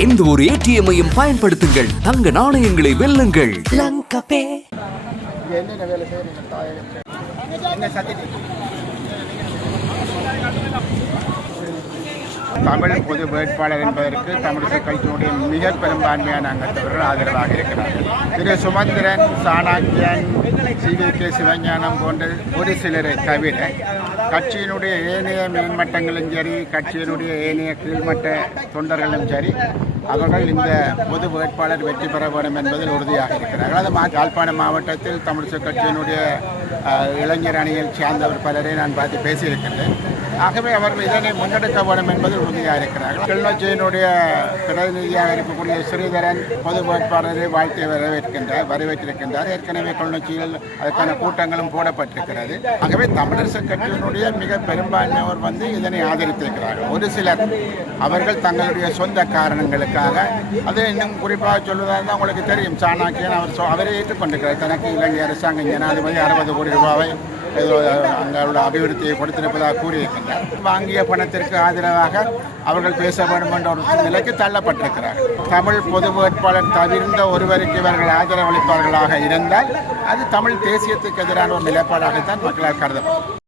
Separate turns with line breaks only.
எந்த ஒரு ஏடிஎம்மையும் பயன்படுத்துங்கள். தங்க நாணயங்களை வெல்லுங்கள்.
தமிழ் பொது வேட்பாளர் என்பதற்கு தமிழிசை கட்சியினுடைய மிக பெரும்பான்மையான அங்கத்தவர்கள் ஆதரவாக இருக்கிறார்கள். திரு Sumanthiran Shanakiyan C. V. K. Sivagnanam போன்ற ஒரு சிலரை தவிர கட்சியினுடைய ஏனைய மேல்மட்டங்களும் சரி கட்சியினுடைய ஏனைய கீழ்மட்ட தொண்டர்களும் சரி அவர்கள் இந்த பொது வேட்பாளர் வெற்றி பெற வேண்டும் என்பதில் உறுதியாக இருக்கிறார்கள். அது மா- மாவட்டத்தில் தமிழிசை கட்சியினுடைய இளைஞர் அணியில் சேர்ந்தவர் பலரை நான் பார்த்து பேசியிருக்கின்றேன். ஆகவே அவர்கள் இதனை முன்னெடுக்க வேண்டும் என்பதில் உறுதியாக இருக்கிறார்கள். கிளிநொச்சியினுடைய பிரதிநிதியாக இருக்கக்கூடிய ஸ்ரீதரன் பொது வேட்பாளரை வாழ்த்தை வரவேற்கின்றார் வரவேற்றிருக்கின்றார். ஏற்கனவே கிளிநொச்சியில் அதற்கான கூட்டங்களும் போடப்பட்டிருக்கிறது. ஆகவே தமிழரசு கட்சியினுடைய மிக பெரும்பான்மையோர் வந்து இதனை ஆதரித்திருக்கிறார்கள். ஒரு சிலர் அவர்கள் தங்களுடைய சொந்த காரணங்களுக்காக அது இன்னும் குறிப்பாக சொல்வதாக இருந்தால் உங்களுக்கு தெரியும் சாணாக்கியன் அவர் சொ- ஏற்றுக்கொண்டிருக்கிறார். தனக்கு இலங்கை அரசாங்கம் ஜனாதிபதி அறுபது கோடி ரூபாவை ஏதோ அங்களோட அபிவிருத்தியை கொடுத்திருப்பதாக கூறியிருக்கின்றார். வாங்கிய பணத்திற்கு ஆதரவாக அவர்கள் பேச வேண்டும் என்ற ஒரு நிலைக்கு தள்ளப்பட்டிருக்கிறார். தமிழ் பொது வேட்பாளர் தவிர்ந்த ஒருவருக்கு இவர்கள் ஆதரவளிப்பார்களாக இருந்தால் அது தமிழ் தேசியத்துக்கு எதிரான ஒரு நிலைப்பாடாகத்தான் மக்களால் கருதப்படும்.